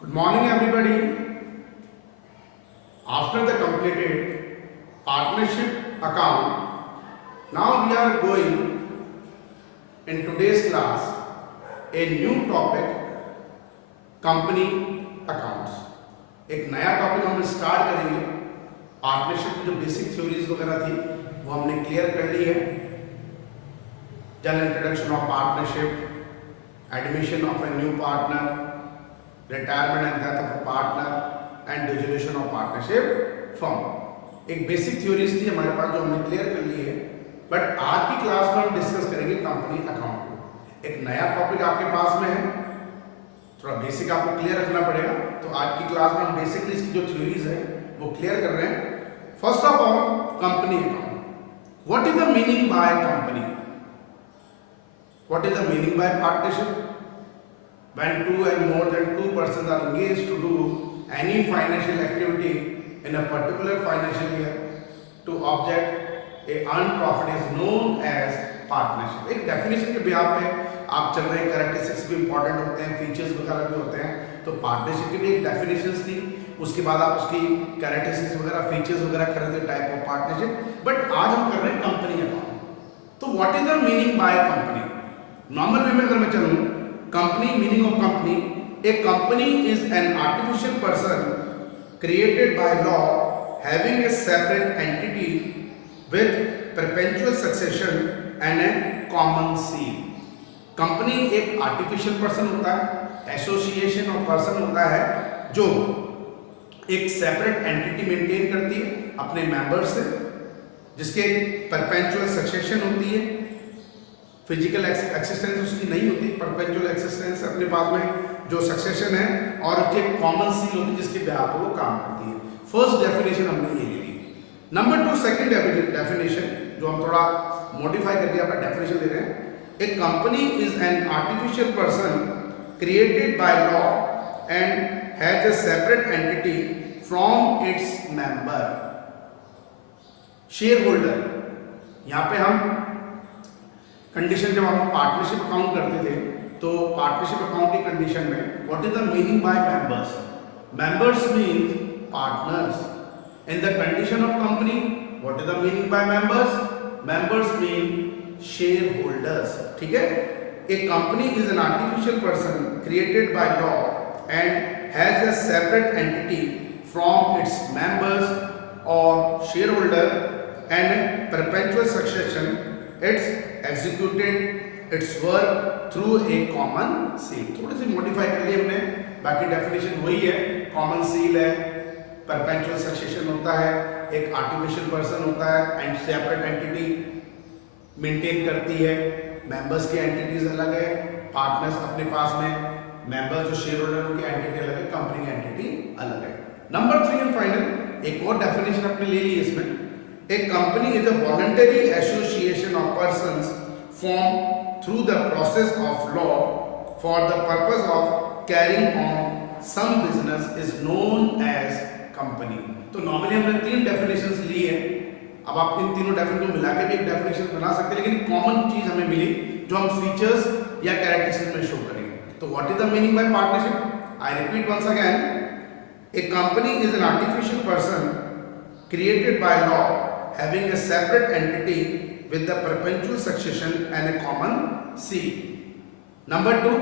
Good morning, everybody. After the completed partnership account, now we are going in today's class a new topic, company accounts. एक नया topic हम start करेंगे. Partnership की जो basic theories वगैरह थी वो हमने क्लियर कर ली है. General introduction of partnership, admission of a new partner, retirement and death of a partner and dissolution of partnership form. एक बेसिक थ्योरीज थी हमारे पास जो हमने क्लियर कर ली है. बट आज की क्लास में हम डिस्कस करेंगे कंपनी अकाउंट. एक नया टॉपिक आपके पास में है, थोड़ा बेसिक आपको क्लियर रखना पड़ेगा. तो आज की क्लास में हम बेसिकली इसकी जो थ्योरीज है वो क्लियर कर रहे हैं. First of all, company account. What is the meaning by company? What is the meaning by partnership? When two and more than two persons are engaged to do any financial activity in a particular financial year to object a earned profit is known as partnership. एक definition के बिहार पे आप चल रहे हैं, characteristics भी important होते हैं, फीचर्स वगैरह भी होते हैं. तो पार्टनरशिप की भी एक डेफिनेशंस थी, उसके बाद आप उसकी कैरेक्टरिस्टिक्स वगैरह, फीचर्स वगैरह कर रहे थे, टाइप ऑफ पार्टनरशिप. बट आज हम कर रहे हैं कंपनी अकाउंट. तो what is the meaning by company? Normal way में अगर मैं चलूँ, company, meaning of company, a company is an artificial person created by law having a separate entity with perpetual succession and a common seal. Company एक artificial person होता है, association of person होता है जो एक सेपरेट एंटिटी मेंटेन करती है अपने मेंबर्स से, जिसके परपेचुअल सक्सेशन होती है. फिजिकल एक्सिस्टेंस उसकी नहीं होती, परपेचुअल एक्सिस्टेंस अपने पास में जो सक्सेशन है, और उसकी एक कॉमन सील होती है जिसके ब्याह पर वो काम करती है. फर्स्ट डेफिनेशन हमने ये ले ली. नंबर 2, सेकंड डेफिनेशन जो हम थोड़ा मॉडिफाई करके अपना डेफिनेशन ले रहे हैं. A company is an artificial person created by law and has a separate entity from its member. Shareholder, यहाँ पे हम कंडीशन जब हम पार्टनरशिप अकाउंट करते थे तो पार्टनरशिप अकाउंट की कंडीशन में what is the meaning by members? Members means partners. In the condition of company what is the meaning by members? Members mean shareholders. ठीक है. A company is an artificial person created by law and has a separate entity from its members और shareholder and perpetual succession. Its executed its work through a common seal. थोड़ी सी modify कर ली हमने, बाकी definition वही है. Common seal है, perpetual succession होता है, एक आर्टिफिशियल पर्सन होता है एंड सेपरेट एंटिटी मेंटेन करती है. मेंबर्स की एंटिटीज अलग है, पार्टनर्स अपने पास में, मेंबर्स जो शेयर होल्डर उनकी एंटिटी अलग है, कंपनी की एंटिटी अलग है. नंबर 3 एंड फाइनल एक और डेफिनेशन आपने ले ली इसमें. A company is a voluntary association of persons formed through the process of law for the purpose of carrying on some business is known as company. तो normally हमने 3 definitions ली है. अब आप इन तीनों डेफिनेशन को मिला के भी एक डेफिनेशन बना सकते हैं, लेकिन कॉमन चीज हमें मिली जो हम फीचर्स या कैरेक्टरिस्टिक्स में शो करेंगे. तो what is the meaning by partnership? I repeat once again. A company is an artificial person created by law having a separate entity with the perpetual succession and a common seal. Number 2,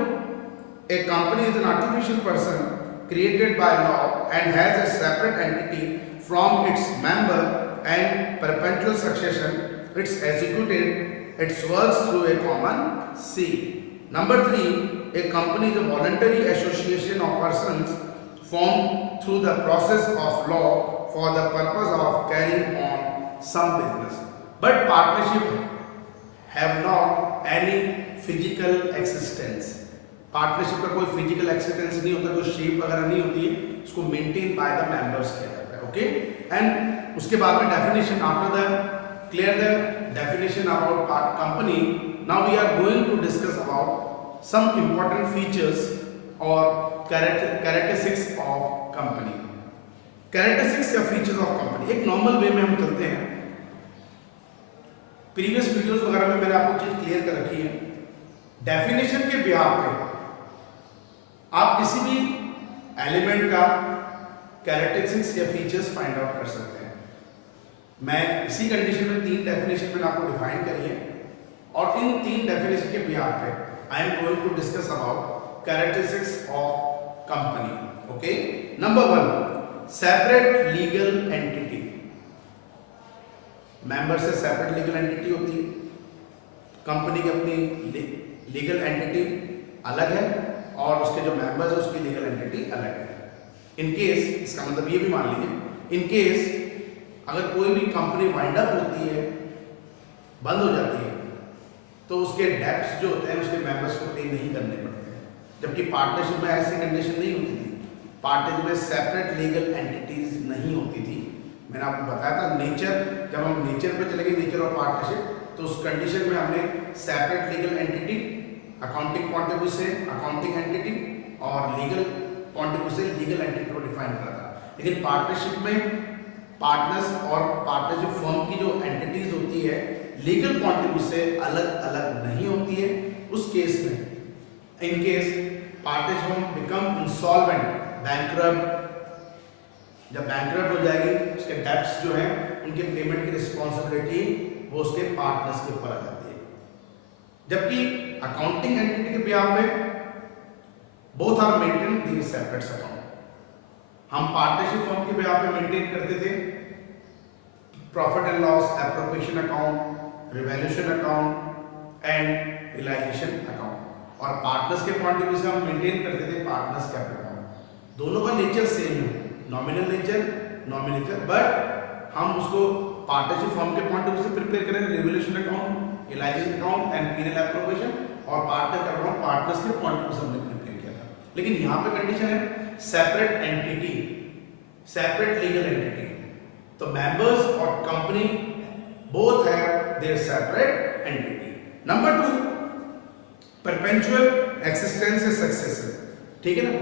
a company is an artificial person created by law and has a separate entity from its member and perpetual succession. It's executed its works through a common seal. Number 3, a company is a voluntary association of persons formed through the process of law for the purpose of carrying on some business, but partnership have not any physical existence. Partnership का कोई physical existence नहीं होता, कोई shape वगैरह नहीं होती है, उसको मेंटेन बाय द मेंबर्स किया जाता है. ओके. एंड उसके बाद में definition, after the clear the definition about company, now we are going to discuss about some important features और कैरेक्टरिस्टिक्स ऑफ कंपनी. कैरेक्टरिस्टिक्स या फीचर्स ऑफ कंपनी एक normal way में हम चलते हैं. प्रीवियस वीडियोस वगैरह में मैंने आपको चीज क्लियर कर रखी है. डेफिनेशन के बिहाफ पे आप किसी भी एलिमेंट का कैरेक्टरिस्टिक्स या फीचर्स फाइंड आउट कर सकते हैं। मैं इसी कंडीशन में 3 डेफिनेशन मैंने आपको डिफाइन करी है और इन 3 डेफिनेशन के बिहार पे I am going to discuss about characteristics of company. Okay, number 1, separate legal entity. Member से सेपरेट लीगल एंटिटी होती है, कंपनी की अपनी लीगल एंटिटी अलग है और उसके जो मेंबर्स है उसकी लीगल एंटिटी अलग है। इन केस, इसका मतलब ये भी मान लीजिए, इन केस अगर कोई भी कंपनी वाइंड अप होती है, बंद हो जाती है, तो उसके डेब्ट्स जो होते हैं उसके मेंबर्स को पे नहीं करने पड़ते हैं, जबकि पार्टनरशिप में ऐसी कंडीशन नहीं होती थी। पार्टनरशिप में सेपरेट लीगल एंटिटीज नहीं होती थी। मैंने आपको बताया था नेचर, जब हम नेचर पे चले गए, नेचर ऑफ पार्टनरशिप, तो उस कंडीशन में हमने separate legal entity, accounting point of view से अकाउंटिंग एंटिटी और लीगल पॉइंट ऑफ व्यू से लीगल एंटिटी को डिफाइन करा था। लेकिन पार्टनरशिप में पार्टनर्स और पार्टनरशिप फर्म की जो एंटिटीज होती है लीगल पॉइंट ऑफ व्यू से अलग अलग नहीं होती है। उस केस में, in case partnership firm become insolvent, bankrupt, जब बैंकरप्ट हो जाएगी उसके डेब्ट्स जो है उनके पेमेंट की रिस्पॉन्सिबिलिटी वो उसके पार्टनर्स के ऊपर आ जाती है। जबकि अकाउंटिंग एंटिटी के बिहाफ पे both are maintain the separate account. हम पार्टनरशिप फर्म के बिहाफ पे मेंटेन करते थे profit and loss, appropriation account, revaluation account and realisation account, और पार्टनर्स के पॉइंट ऑफ व्यू से हम मेंटेन करते थे पार्टनर्स कैपिटल अकाउंट। दोनों का नेचर सेम है, नॉमिनल नेचर, बट हम उसको पार्टनरशिप फर्म के पॉइंट ऑफ व्यू से प्रिपेयर करें revaluation account, realisation account and PNL appropriation, और पार्टनर का अकाउंट पार्टनर्स के पॉइंट ऑफ व्यू से हमने प्रिपेयर किया था। लेकिन यहाँ पे कंडीशन है separate entity, separate legal entity, तो मेंबर्स और company both have their separate entity. Number 2, perpetual existence and successive. ठीक है ना,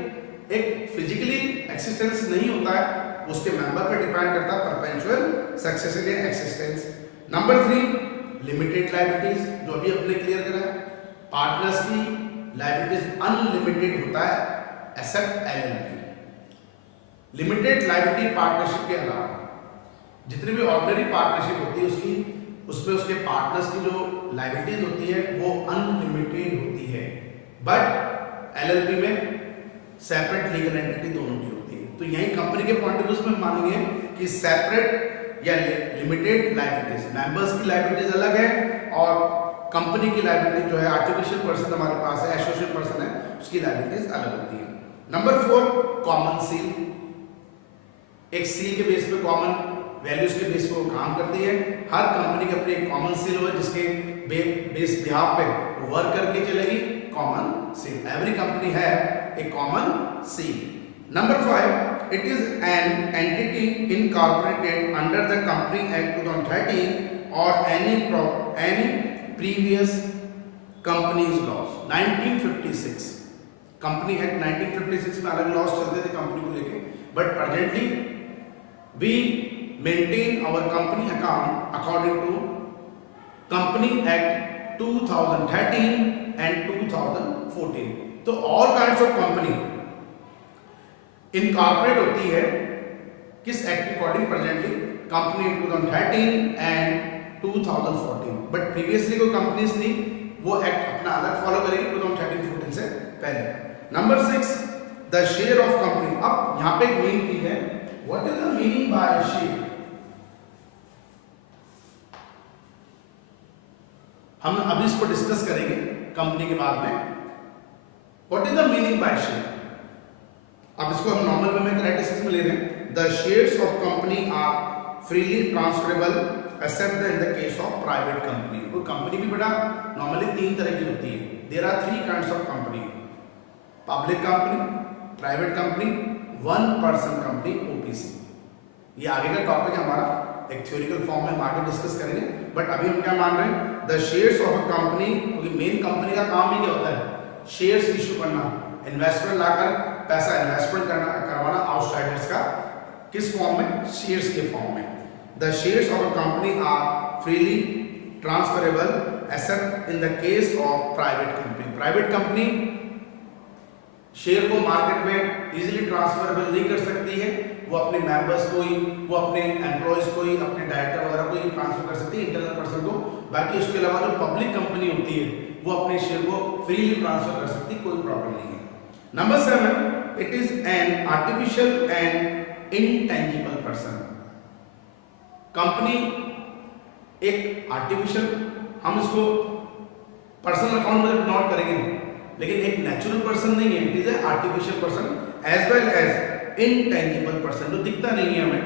एक फिजिकली एक्सिस्टेंस नहीं होता है, उसके मेंबर पे डिपेंड करता है परपेचुअल सक्सेसिव या एक्सिस्टेंस। नंबर 3, लिमिटेड लायबिलिटीज, जो अभी अपने क्लियर करा है, पार्टनर्स की लायबिलिटीज अनलिमिटेड होता है except LLP. Limited liability partnership के अलावा जितनी भी ऑर्डिनरी पार्टनरशिप होती है उसमें उसके पार्टनर्स की जो लायबिलिटीज होती है वो अनलिमिटेड होती है, बट एलएलपी में सेपरेट लीगल एंटिटी दोनों की होती है। तो यही कंपनी के पॉइंट ऑफ व्यू में मानेंगे कि सेपरेट या लिमिटेड लायबिलिटीज, मेंबर्स की लायबिलिटीज अलग है और कंपनी की लायबिलिटी जो है आर्टिफिशियल पर्सन हमारे पास है, एसोसिएट पर्सन है, उसकी लायबिलिटीज अलग होती है। Number 4, common seal. एक सील के बेस पे, कॉमन वैल्यूज के बेस पे वो काम करती है। हर कंपनी के अपने एक कॉमन सील हो जिसके बेस बिहाफ पे वर्क करके चलेगी, कॉमन सील। एवरी कंपनी है a common seal. Number 5, it is an entity incorporated under the Company Act 2013 or any previous company's laws. 1956 Company Act 1956 में अलग लॉस चलते थे कंपनी को लेके, but presently we maintain our company account according to Company Act 2013 and 2014. तो all kinds of company incorporate होती है किस एक्ट के according? Presently company act 2013 and 2014, but previously कोई कंपनीज थी वो एक्ट अपना अलग फॉलो करेगी 2013-14 से पहले। Number 6, the share of company. अब यहां पे एक मेन चीज है, what is the meaning bye share? हम अभी इसको डिस्कस करेंगे कंपनी के बाद में। What is the meaning by share? अब इसको हम नॉर्मल वे में क्राइटेरिया में ले रहे हैं। The shares of company are freely transferable except in the case of private company. कोई कंपनी भी बड़ा नॉर्मली 3 तरह की होती है। There are 3 kinds of company: public company, private company, one person company, OPC। ये आगे का टॉपिक है हमारा, एक थ्योरिकल फॉर्म में हम आगे डिस्कस करेंगे, बट अभी हम क्या मान रहे हैं? The shares of a company, क्योंकि मेन कंपनी का काम ही क्या होता है? शेयर्स इशू करना, इन्वेस्टमेंट लाकर पैसा इन्वेस्टमेंट करवाना आउटसाइडर्स का, किस फॉर्म में? शेयर्स के फॉर्म में। The shares of a company are freely transferable except in the case of private company. Private company share को मार्केट में इजीली ट्रांसफरेबल नहीं कर सकती है, वो अपने मेंबर्स को ही, वो अपने एम्प्लॉयज को ही, अपने डायरेक्टर वगैरह को ही ट्रांसफर कर सकती है, इंटरनल पर्सन को। बाकी उसके अलावा जो पब्लिक कंपनी होती है वो अपने शेयर को फ्रीली ट्रांसफर कर सकती है, कोई प्रॉब्लम नहीं है। Number 7, it is an artificial and intangible person. Company एक आर्टिफिशियल, हम इसको पर्सनल अकाउंट में नोट करेंगे, लेकिन एक नेचुरल पर्सन नहीं है, it is a artificial person as well as intangible person, जो दिखता नहीं है हमें।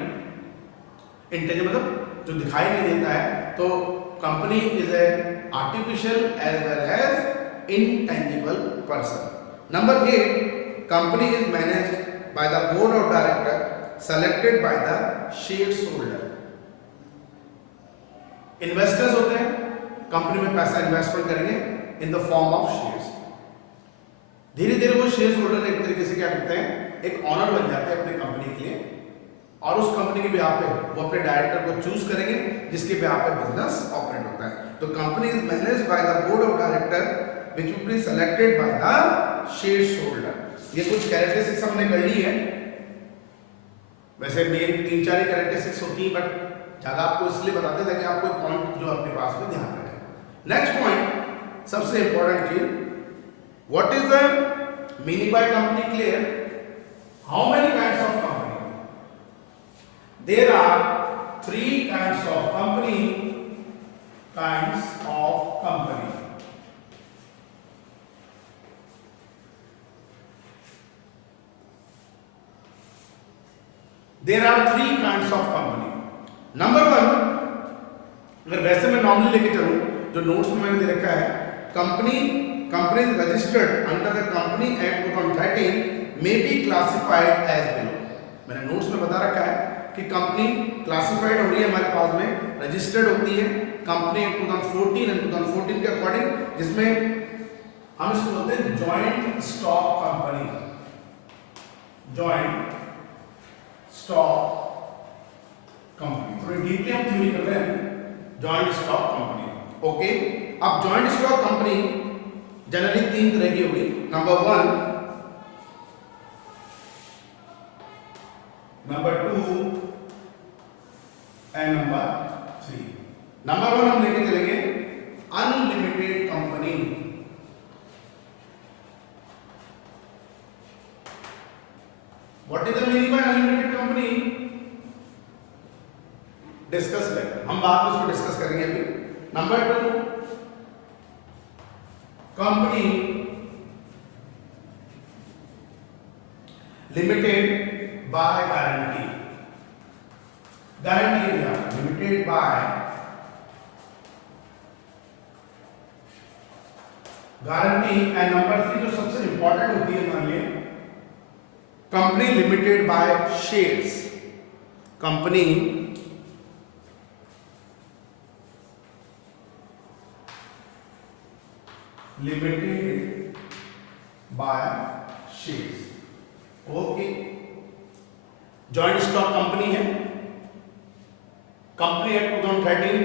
इंटेंजिबल मतलब जो दिखाई नहीं देता है। तो company is a artificial as well as intangible person. Number 8, company is managed by the board of director selected by the share holder. Investors होते हैं, कंपनी में पैसा इन्वेस्टमेंट करेंगे in the form of shares. धीरे धीरे वो share holder एक तरीके से क्या करते हैं, एक ऑनर बन जाते हैं अपने कंपनी के लिए, और उस कंपनी के बिहाफ पे वो अपने डायरेक्टर को चूज करेंगे जिसके बिहाफ पे बिजनेस ऑपरेट होता है। तो company is managed by the board of director which will be selected by the share holder. ये कुछ कैरेक्टरिस्टिक्स हमने कर ली है, वैसे मेन 3-4 कैरेक्टरिस्टिक्स होती है, बट ज्यादा आपको इसलिए बताते थे कि आपको पॉइंट जो अपने पास में ध्यान रखें। नेक्स्ट पॉइंट सबसे इंपॉर्टेंट चीज, what is the meaning by company clear? How many kinds of company? There are 3 kinds of company. There are 3 kinds of company. Number 1, अगर वैसे मैं नॉर्मली लेके चलूं, जो नोट्स में मैंने दे रखा है, company registered under the company act 2013 may be classified as below. मैंने नोट्स में बता रखा है कि कंपनी क्लासिफाइड हो रही है हमारे पास में, रजिस्टर्ड होती है कंपनी एक्ट 2014 एंड 2014 के अकॉर्डिंग, जिसमें हम इसको बोलते हैं joint stock company. Joint stock company, थोड़ी डीपली हम थ्योरी कर रहे हैं जॉइंट स्टॉक कंपनी। ओके, अब जॉइंट स्टॉक कंपनी जनरली 3 तरह की होगी। Number 1, number 2 and number 3। Number 1 हम लेके चलेंगे unlimited company. What is the meaning by unlimited company? Discuss करेंगे हम, बाद में इसको डिस्कस करेंगे अभी। Number 2, company limited by guarantee. Guarantee limited by guarantee. And number 3 जो सबसे इंपॉर्टेंट होती है हमारे लिए, company limited by shares. Company limited by shares. Okay, joint stock company है, कंपनी एक्ट 2013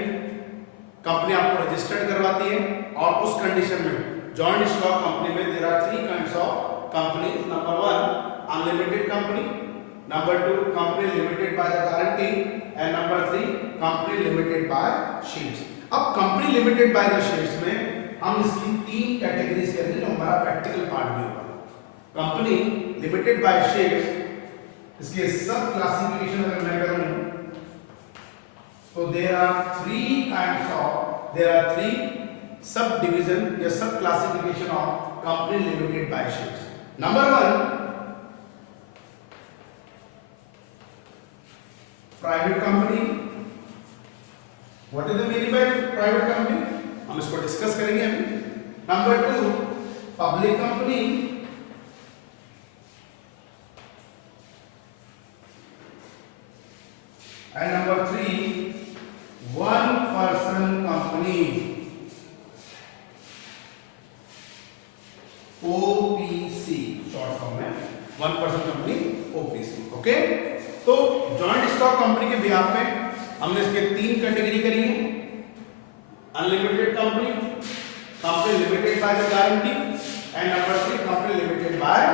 कंपनी आपको रजिस्टर्ड करवाती है, और उस कंडीशन में जॉइंट स्टॉक कंपनी में there are 3 kinds of company. Number 1 unlimited company, number 2 company limited by the guarantee, and number 3 company limited by shares. अब company limited by the shares में हम इसकी 3 कैटेगरीज करेंगे, जो हमारा प्रैक्टिकल पार्ट भी होगा। कंपनी लिमिटेड बाय शेयर्स, इसके सब क्लासिफिकेशन अगर मैं करूं तो देयर आर 3 सब डिवीजन या sub classification of company limited by shares. Number 1, private company. What is the meaning by private company? हम इसको डिस्कस करेंगे अभी। Number 2, public company. And number 3, one person company, OPC short form है, one person company OPC. Okay, तो joint stock company के behalf में हमने इसके 3 कैटेगरी करी है, unlimited company, company limited by the guarantee, and number 3 company limited by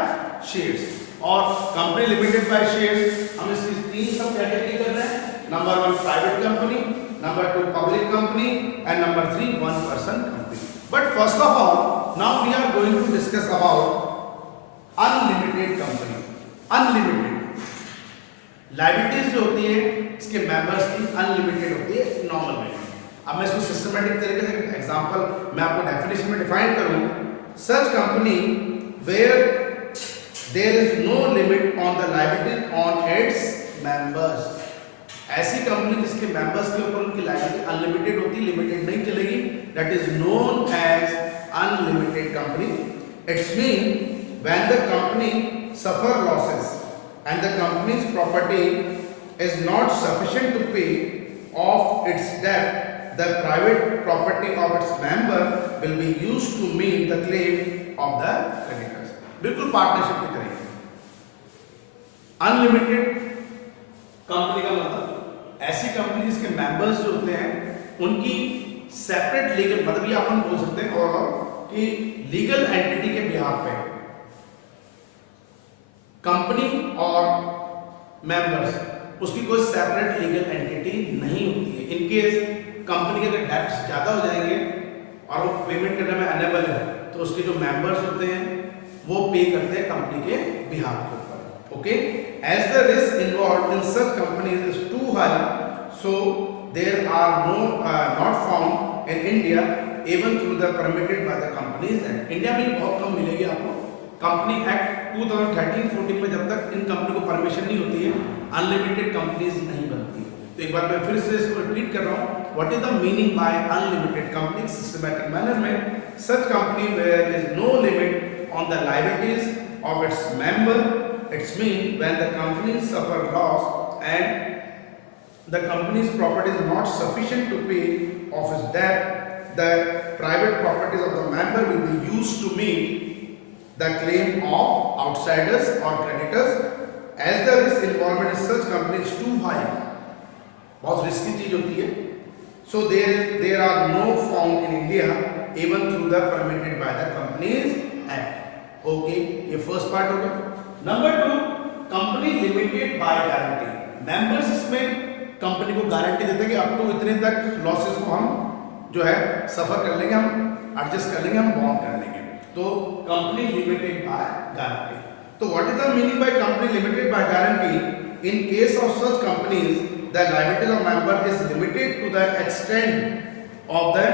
shares. और company limited by shares हम इसकी 3 सब कैटेगरी कर रहे हैं। Number 1 private company, number 2 public company and number 3 one person company. But first of all now we are going to discuss about unlimited company. Unlimited liabilities जो होती है इसके members की अनलिमिटेड होती है नॉर्मल में। अब मैं इसको सिस्टमैटिक तरीके से एग्जांपल मैं आपको डेफिनेशन में डिफाइन करूं, such company where there is no limit on the liability on its members. ऐसी कंपनी जिसके मेंबर्स के ऊपर उनकी लायबिलिटी अनलिमिटेड होती है, लिमिटेड नहीं चलेगी, that is known as unlimited company. Its mean when the company suffer losses and the company's property is not sufficient to pay off its debt, the private property of its member will be used to meet the claim of the creditors। बिल्कुल partnership की तरह। Unlimited company का मतलब ऐसी company जिसके members जो होते हैं उनकी सेपरेट लीगल, मतलब ये अपन बोल सकते हैं और कि लीगल एंटिटी के बिहाफ पे कंपनी और मेंबर्स उसकी कोई सेपरेट लीगल एंटिटी नहीं होती है। इन केस कंपनी के अगर डेट्स ज़्यादा हो जाएंगे और वो पेमेंट करने में अनेबल है तो उसके जो मेंबर्स होते हैं वो पे करते हैं कंपनी के बिहाफ के ऊपर। Okay, as the risk involve in such companies is too high, so there are not found in India even through the permitted by the companies act. India में बहुत कम मिलेगी आपको। कंपनी एक्ट 2013-14 में जब तक इन कंपनी को परमिशन नहीं होती है अनलिमिटेड कंपनीज नहीं बनती। तो एक बार मैं फिर से इसको रिपीट कर रहा हूँ, what is the meaning by unlimited company? Systematic manner में such company where is no limit on the liabilities of its member. It's mean when the company suffer loss and the company's property is not sufficient to pay off its debt, the private properties of the member will be used to meet the claim of outsiders or creditors as the risk involvement in such company is too high। बहुत risky चीज होती है। so there are no found in India even through the permitted by the companies act। okay, ये first part हो गया। Number 2 company limited by guarantee. Members इसमें company को guarantee देते हैं कि अप टू इतने तक लॉसेस को हम जो है सफर कर लेंगे, हम एडजस्ट कर लेंगे, हम बॉन्ड कर लेंगे। तो कंपनी लिमिटेड बाय गारंटी। तो what is the meaning by company limited by guarantee? In case of such companies the liability of member is limited to the extent of the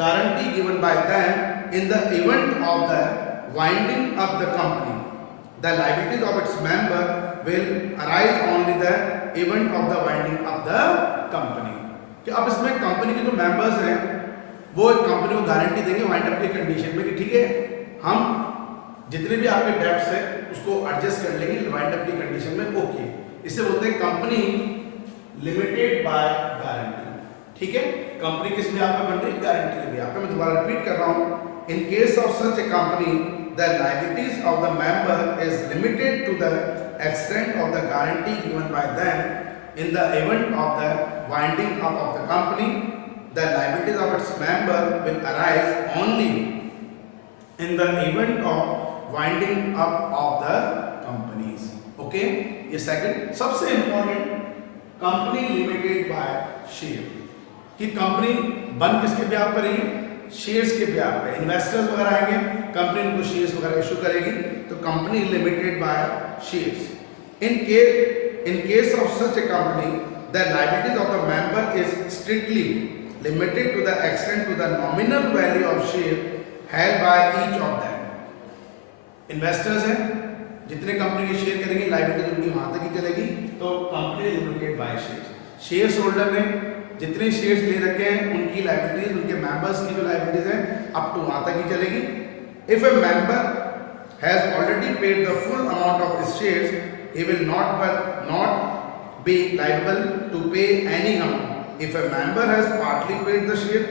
guarantee given by them in the event of the winding up the company. The liabilities of its member will arise only the event of the winding up the company. कि अब इसमें company के जो members हैं वो एक company को guarantee देंगे वाइंड अप की कंडीशन में कि ठीक है हम जितने भी आपके डेट्स है उसको एडजस्ट कर लेंगे वाइंड अप की कंडीशन में। ओके, इसे बोलते हैं कंपनी लिमिटेड बाय गारंटी। ठीक है, कंपनी किस बिहाफ पे बन रही है? गारंटी के बिहाफ पे। मैं दोबारा रिपीट कर रहा हूं, in case of such a company the liabilities of the member is limited to the extent of the guarantee given by them in the event of the winding up of the company, the liabilities of its member will arise only in the event of winding up of the companies। okay, ये second सबसे important, company limited bye share. कि company बन किसके ब्याह पर रही है? Shares के ब्याह पर। इन्वेस्टर्स वगैरह आएंगे, कंपनी उनको शेयर्स वगैरह इशू करेगी, तो company limited by shares. In case of such a company the liabilities of the member is strictly limited to the extent to the nominal value of share held by each of them। Investors हैं, जितने company के share करेंगे liability उनकी वहां तक ही चलेगी, तो company limited by shares. Shares holder ने जितने शेयर्स ले रखे हैं उनकी लायबिलिटीज, उनके मेंबर्स की जो लायबिलिटीज है अप टू वहां तक ही चलेगी। If a member has already paid the full amount of his shares he will not be liable to pay any amount. If a member has partly paid the share,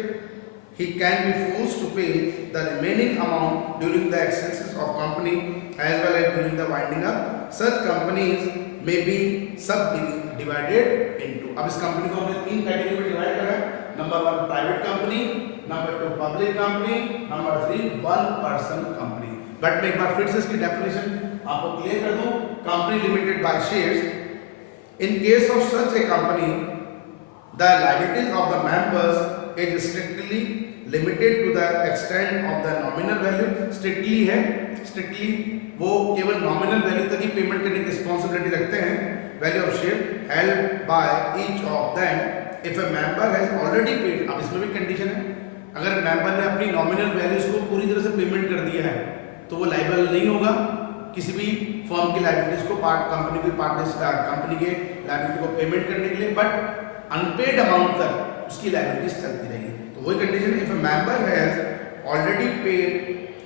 he can be forced to pay the remaining amount during the expenses of company as well as during the winding up। Such companies may be subdivided into। अब इस company को हमने 3 category में divide करा है। Number 1 private company, number 2 public company, number 3 one person company. But मैं एक बार फिर से इसकी डेफिनेशन आपको क्लियर कर दूं। Company limited by shares, in case of such a company the liabilities of the members is strictly limited to the extent of the nominal value. Strictly है, strictly वो केवल नॉमिनल वैल्यू तक ही payment करने की responsibility रखते हैं। Value of share held by each of them if a member has already paid. अब इसमें भी कंडीशन है, अगर मेंबर ने अपनी नॉमिनल वैल्यूज को पूरी तरह से पेमेंट कर दिया है तो वो लाइबल नहीं होगा किसी भी फर्म की लाइबिलिटीज को कंपनी के कंपनी के लाइबिलिटी को पेमेंट करने के लिए, बट अनपेड अमाउंट तक उसकी लाइबिलिटीज चलती रहेगी। तो वही कंडीशन है, if a member has already paid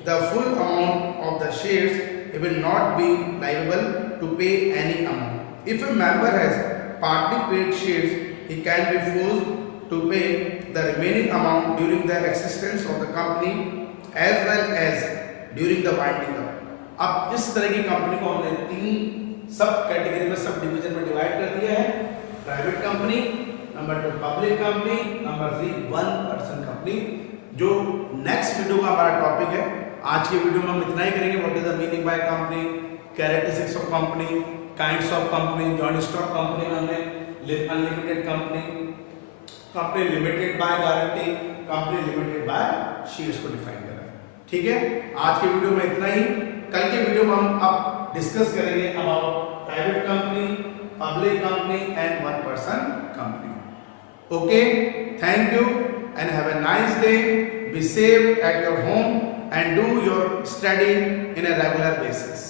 the full amount of the shares he will not be liable to pay any amount. If a member has partly paid shares, he can be forced to pay the remaining amount during the existence of the company as well as during the winding up. अब इस तरह की company को हमने 3 sub category में, sub division में divide कर दिया है। Private company, number 2 public company, number 3 one person company. जो नेक्स्ट वीडियो का हमारा टॉपिक है, आज के वीडियो में हम इतना ही करेंगे। What is the meaning by company, characteristics of company, kinds of company, joint stock company में हमने unlimited company, company limited by guarantee, company limited by shares को डिफाइन करा है। ठीक है, आज के वीडियो में इतना ही। कल के वीडियो में हम अब डिस्कस करेंगे about private company, public company and one person company. Okay, thank you and have a nice day. Be safe at your home and do your study in a regular basis.